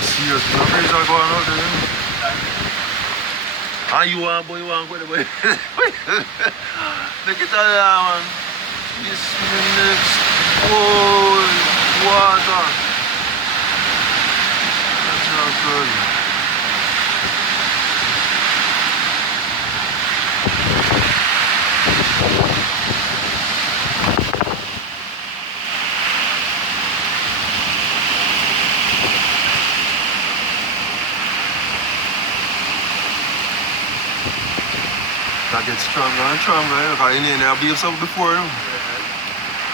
Serious, no breeze are going out there. And you want boy, boy. Look at that man. This next cold water. That's not good. That gets stronger and stronger, because in there be something before.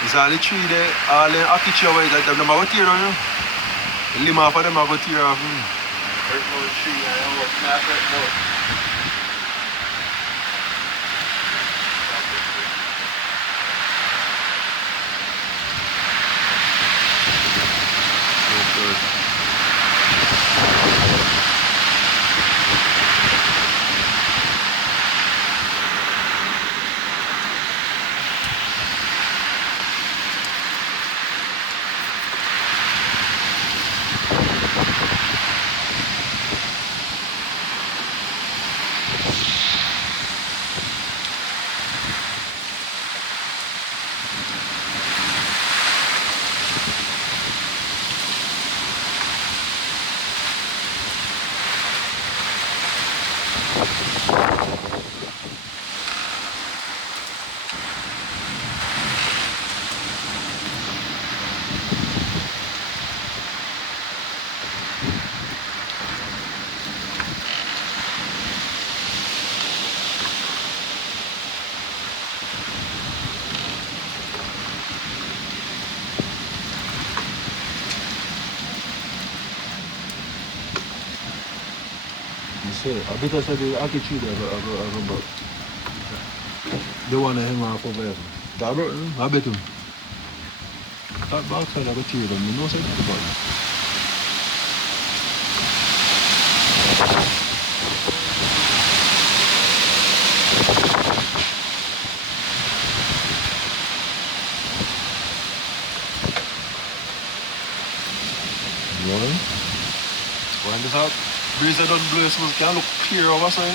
It's all the tree there, all the hockey tree away, that them are going to tear on. The limb off of them are going to tear off. Hurt more tree, I don't know, not hurt more. So good. I bet I said the hockey tree there, I go back. The one that hang off over there. That bro, I bet him. That backside I go tear them, you know something about it. When this out, breeze that doesn't blow, so it can look clear over so. FBR,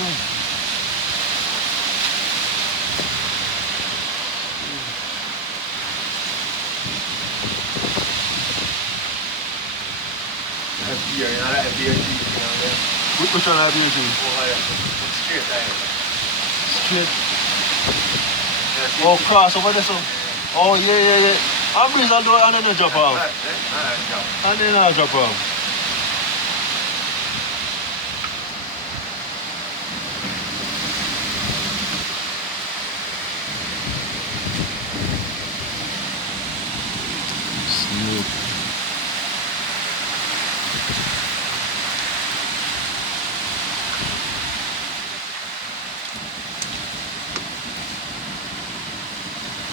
you know that FBR tree down there? Which one have you seen? Oh, yeah. Straight line. Straight. Yeah, Oh, cross over there, so. Oh, yeah. And breeze and then they drop off. And then I drop off.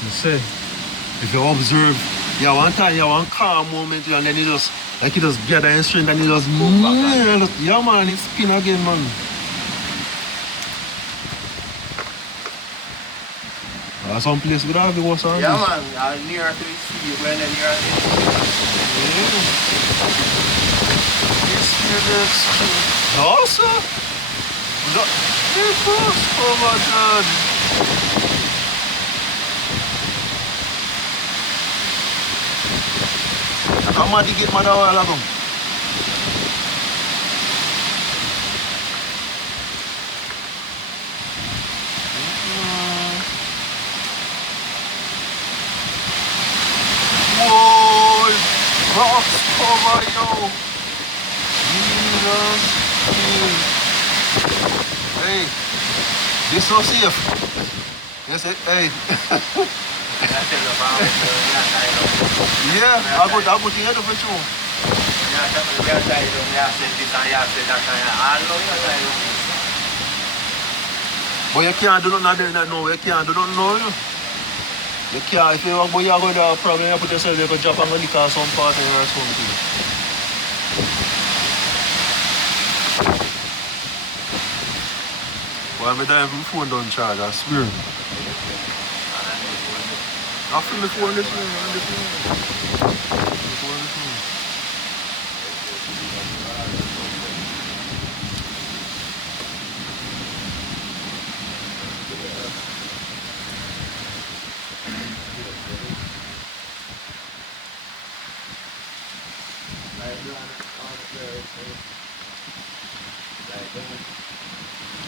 Say, if you observe, you have one time, you have one calm moment, and then you just, like you just gather in strength and you just move back. Yeah, man, it's spin again, man. Some place we have the worst on yeah, man, near to the sea, when near to the sea. It's near the extreme. Also? Oh my God. Come on, get mad a while ago. Whoa! Rocks cover, yo! Jesus! Hey! This so safe. Yes, hey. Yeah, I put the head of it too. But you can't do nothing now. You can't do nothing now. You can't. If you want to go to a problem, you put yourself there to drop and go lick or some part or something. Well, I'm dying from phone don't charge, I swear. I feel the phone this way, man. This way.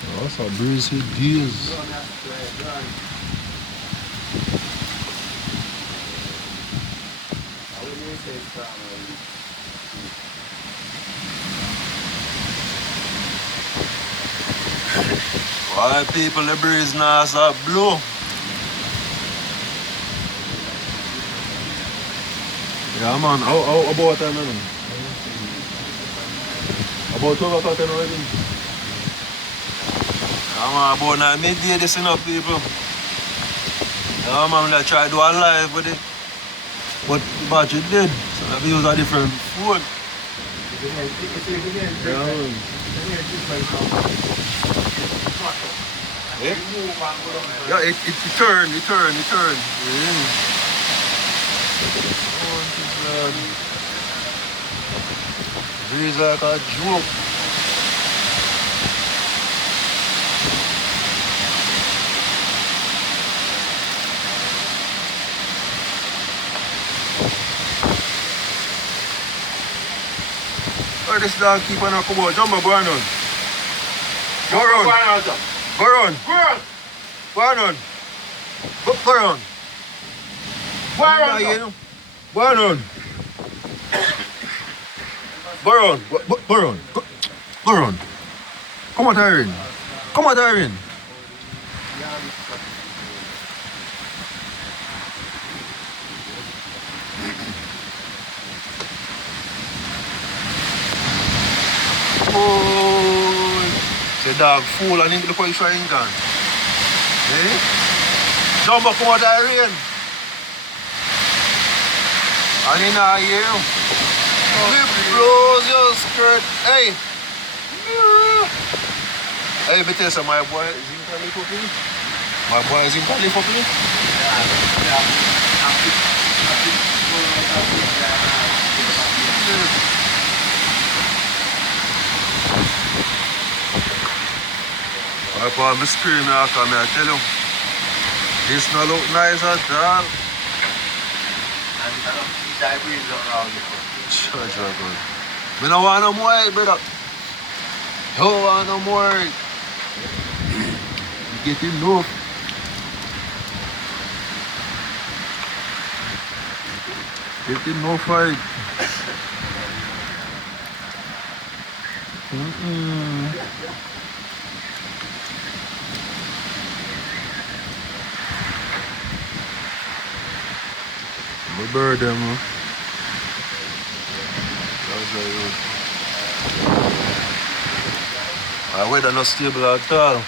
Oh, that's a breezy deals. Why people the breeze now start blow? Yeah man, how about time man? About 12 o'clock already? Yeah man, about now midday this enough people. Yeah man, I try to do a live with it. But the battery dead, so I have to use a different phone. Yeah man. Yeah, it turned. Yeah. Oh, breeze like a joke. Oh, this dog keep on come out. Jumbo, go on. Go on. Go on. Go on. Go on. Go on. Come on, Irene. Oh, the dog fool and look what he's trying to. Eh? Jumbo, come out, Irene. I didn't know you. Flip blows your skirt. Hey. Hey, me tell you, my boy is in Cali for me. I put my screen after me, I tell you. This not look nice at all. Sure, good. I don't want no more, brother. Don't want no more. You get enough. Get enough fight. The bird them. My weather not stable at all.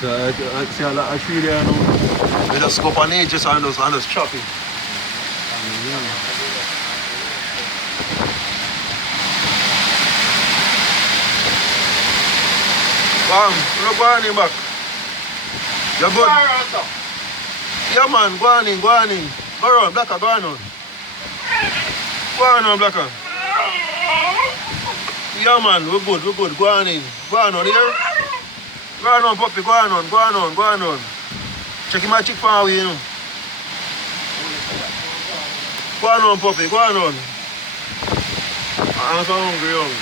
So I see a lot of tree there now. They just go up on edges and just chop it. Look, go on in back. You're good. Yeah man, go on in. Go on, Blacker, go on. Go on, Blacker. Yeah man, we're good. Go on in. Go on here. Go on, puppy, go on, go on, go on. Check my chick for you know. Go on, puppy, go on. I'm so hungry, young.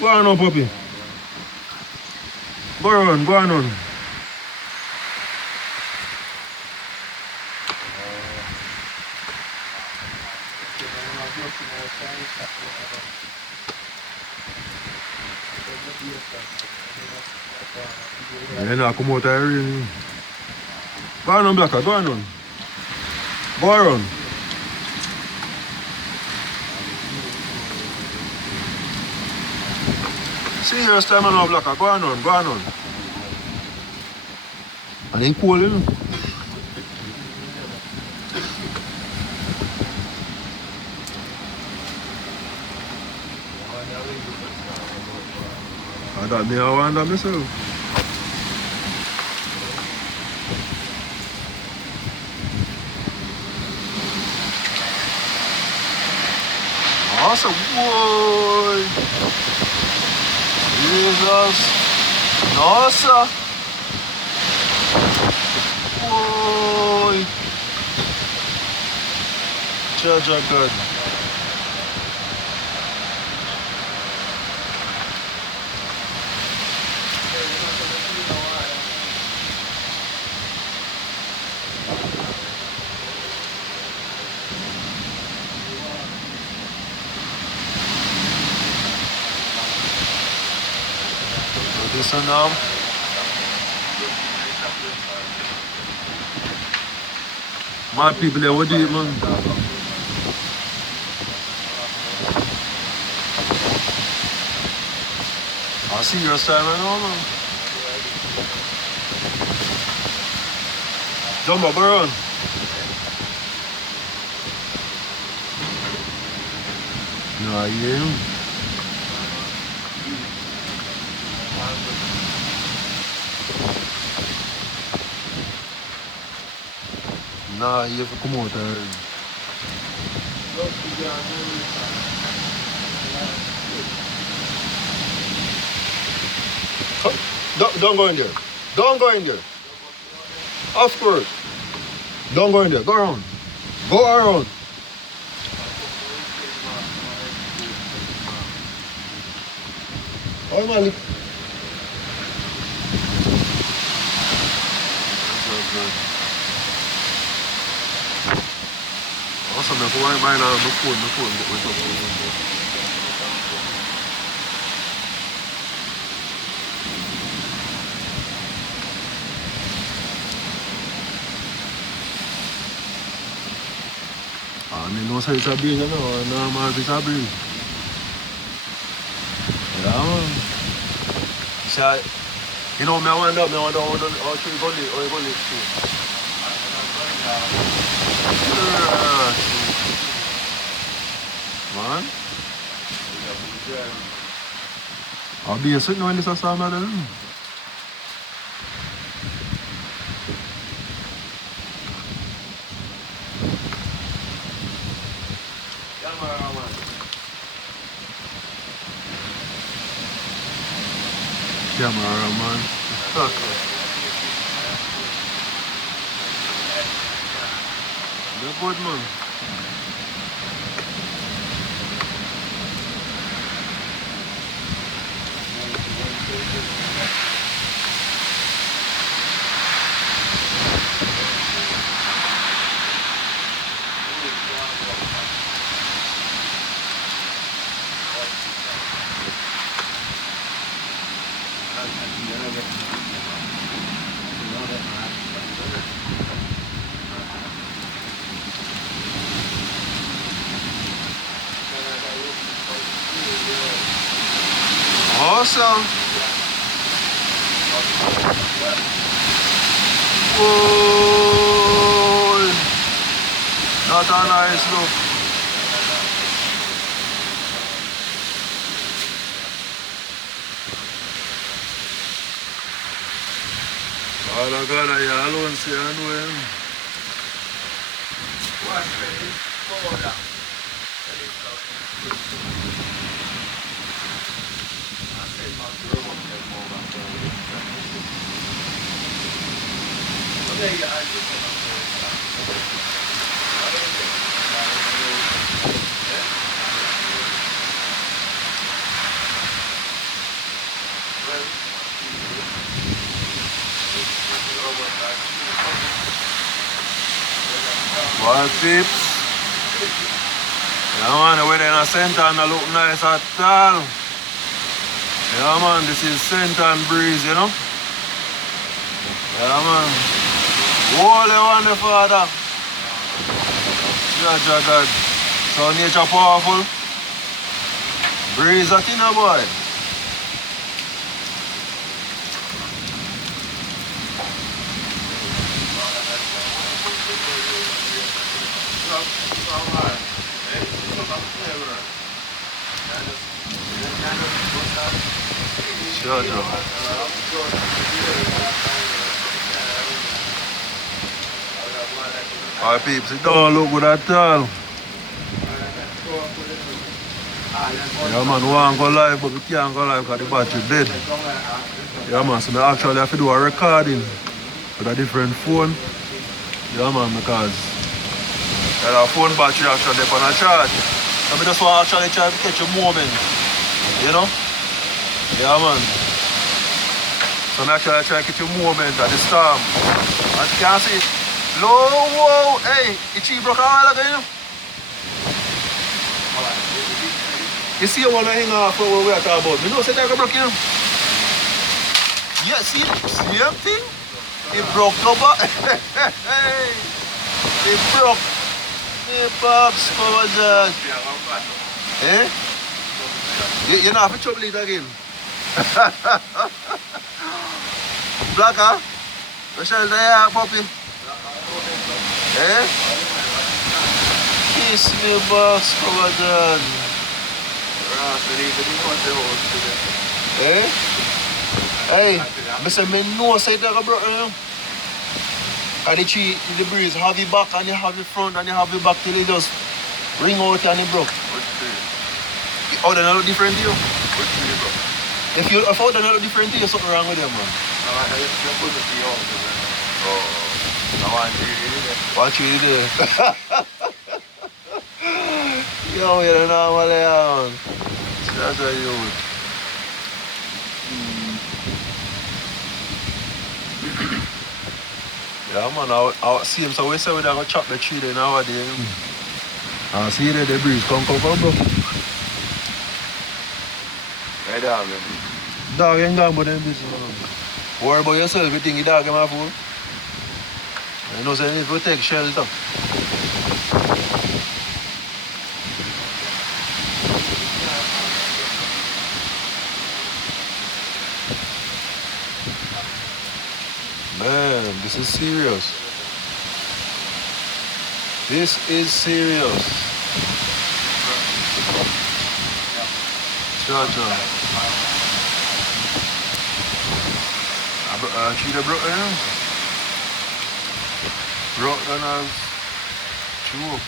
Go on, puppy. Go on, go on. Yeah, now come out here. Go on, Blacker, go on. Go on. Serious time now, Blacker, go on, go on. And it's cold, you know. I got me a wonder myself. Awesome, boy. Jesus. Nossa. Boy. Judge of God. Listen now. Mad people there, what do you man? I see your time right now, man. Jumbo, go on. No, I hear him. Nah, you have to come out there. Don't go in there. Don't go in there. Of course. Don't go in there. Go around. Go around. Oh, man. Awesome, that's why I'm my phone, get my stuff. I mean, no say it's a breeze, you know, normal it's a breeze. Yeah, man. So, you know, I wonder how she go live too. Man. I'll be a sitting when this is a man. Cameraman. You're good, man. Awesome. Whoa. Not a nice look. All I got I alone see I know him. Well, peeps. Yeah, man, the weather in the center and look nice at all. Yeah, man, this is scent and breeze, you know. Yeah, man. Holy one, the Father. Yeah, God. So nature powerful. Breeze at in a boy. Sure. Alright, peeps, it don't look good at all. Yeah, man, we want to go live, but we can't go live because the battery dead. Yeah, man, so I actually have to do a recording with a different phone. Yeah, man, because the phone battery actually on a charge. So I just want to actually try to catch a moment. You know? Yeah, man. So I'm actually trying to catch a moment at the storm. As you can see, low, whoa, hey, it's cheap broke a while ago, you know? You see one hang off what we are talking about. You know, say that broke, you know? Yeah, see, same thing? It broke over. It broke. Hey, Pops, come on, Josh. Eh? You're not for trouble it again. Black, huh? What's that, puppy? Eh? Kiss me, box, come on, Josh. Eh? Hey, I say, I know say that, bro. And the tree, the breeze, have it back and you have it front and you have it back till it just ring out and it broke. Oh, they're not different to you? If I thought they're not different to you, something wrong with them, man. Watch you there. Yo, you're normal, man. That's how you would. Yeah, man, I see him, so we say we're going to chop the tree there nowadays. I see there the breeze come, bro. Hey, dog, man. Dog ain't gone but them business, man. Worry about yourself, you think you dog him off fool. You know, say you need to take shelter. Man, this is serious. This is serious. Sure. She the broke down. Broke down as choke.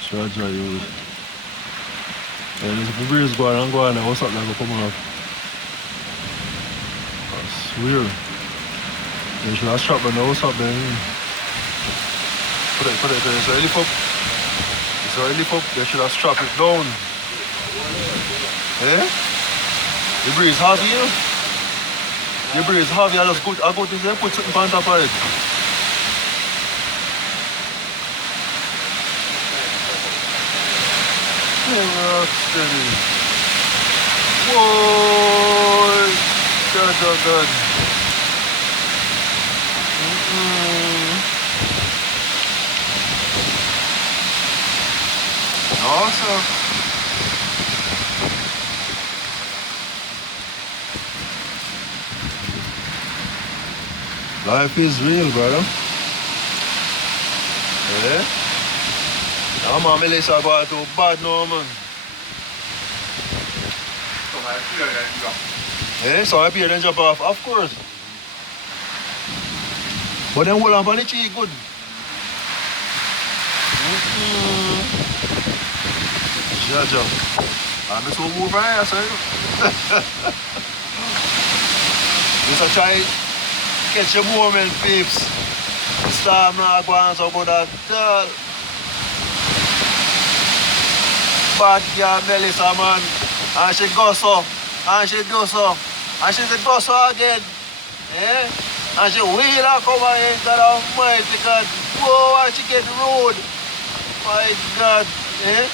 Sure, you. And if the breeze go on and go on, what's up like come off? That's weird. You should have strap on the what's up then. Put it. It's already up. It's already up. They should have strapped it down. Eh? The breeze heavy, you know? The breeze heavy, I go to there, put something on top of it. Rock steady. Whoa! Good. Awesome. Life is real, brother. Yeah? I'm Melissa go out too bad now, man. my fear and drop. Eh, so I pay them jump off, of course. But then hold on on the cheek good. Jaja. I'm just going to move right here, so just try catch a moment, peeps. The storm now going so about that bad girl Melissa, man. And she goes so, and she do so, and she go so again. Eh? And she wheel her come in, God almighty God. Whoa, and she get rude. My God. Eh?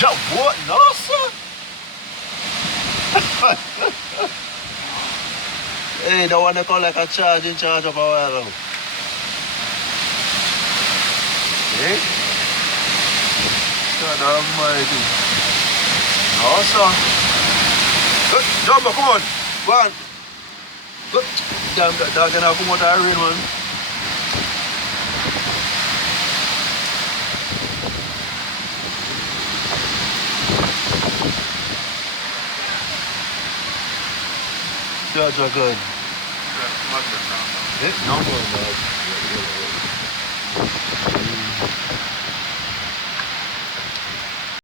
What? No, sir. Hey, the one they call like a charge in charge of a while ago. Eh? God almighty. No, sir. Good, Jumbo, come on. Go on. Good. Damn, that dog gonna come out of the rain, man. Judge are good. Eh? No more, man.